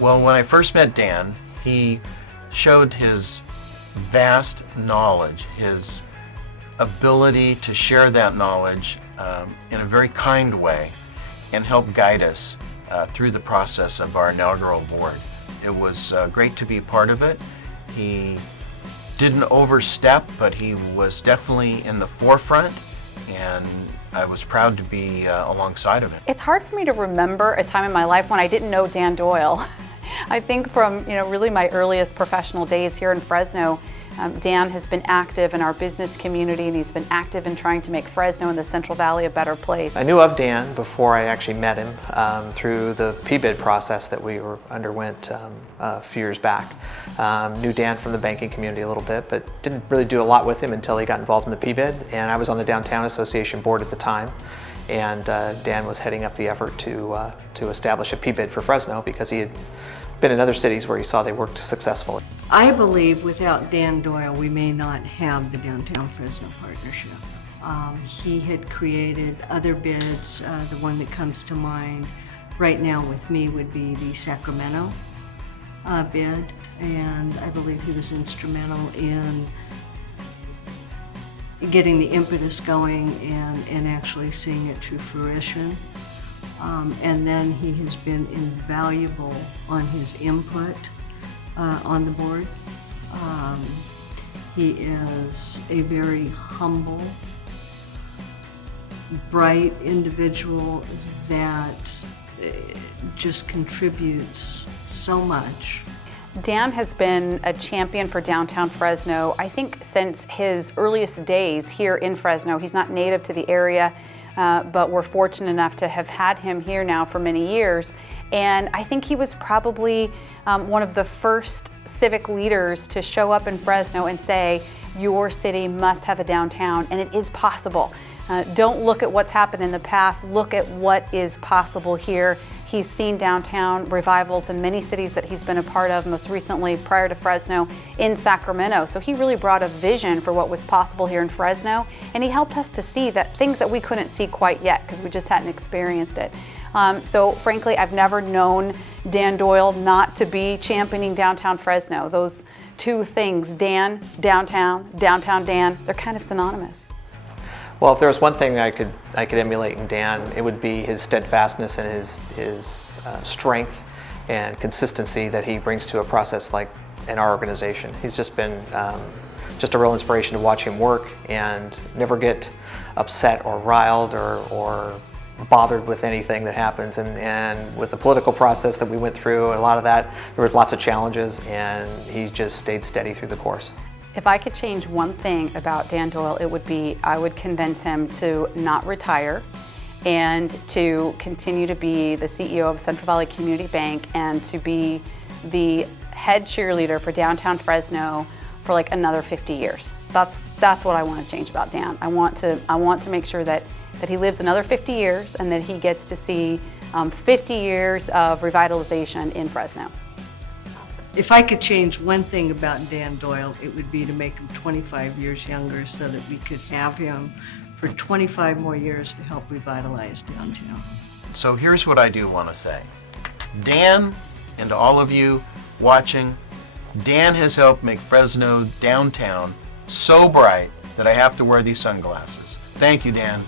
Well, when I first met Dan, he showed his vast knowledge, his ability to share that knowledge in a very kind way and help guide us through the process of our inaugural board. It was great to be part of it. He didn't overstep, but he was definitely in the forefront, and I was proud to be alongside of him. It's hard for me to remember a time in my life when I didn't know Dan Doyle. I think from really my earliest professional days here in Fresno, Dan has been active in our business community, and he's been active in trying to make Fresno and the Central Valley a better place. I knew of Dan before I actually met him through the PBID process that we underwent a few years back. Knew Dan from the banking community a little bit, but didn't really do a lot with him until he got involved in the PBID, and I was on the Downtown Association board at the time. And Dan was heading up the effort to establish a PBID for Fresno because he had been in other cities where he saw they worked successfully. I believe without Dan Doyle, we may not have the Downtown Fresno Partnership. He had created other bids. The one that comes to mind right now with me would be the Sacramento bid, and I believe he was instrumental in getting the impetus going and actually seeing it to fruition. And then he has been invaluable on his input on the board. He is a very humble, bright individual that just contributes so much. Dan has been a champion for downtown Fresno, I think, since his earliest days here in Fresno. He's not native to the area, but we're fortunate enough to have had him here now for many years. And I think he was probably one of the first civic leaders to show up in Fresno and say, your city must have a downtown, and it is possible. Don't look at what's happened in the past, look at what is possible here. He's seen downtown revivals in many cities that he's been a part of, most recently prior to Fresno in Sacramento. So he really brought a vision for what was possible here in Fresno, and he helped us to see that things that we couldn't see quite yet because we just hadn't experienced it. So frankly, I've never known Dan Doyle not to be championing downtown Fresno. Those two things, Dan, downtown, downtown Dan, they're kind of synonymous. Well, if there was one thing I could emulate in Dan, it would be his steadfastness and his strength and consistency that he brings to a process like in our organization. He's just been just a real inspiration to watch him work and never get upset or riled or bothered with anything that happens. And with the political process that we went through, a lot of that, there were lots of challenges, and he just stayed steady through the course. If I could change one thing about Dan Doyle, it would be I would convince him to not retire and to continue to be the CEO of Central Valley Community Bank and to be the head cheerleader for downtown Fresno for like another 50 years. That's what I want to change about Dan. I want to make sure that he lives another 50 years and that he gets to see 50 years of revitalization in Fresno. If I could change one thing about Dan Doyle, it would be to make him 25 years younger so that we could have him for 25 more years to help revitalize downtown. So here's what I do want to say. Dan, and to all of you watching, Dan has helped make Fresno downtown so bright that I have to wear these sunglasses. Thank you, Dan.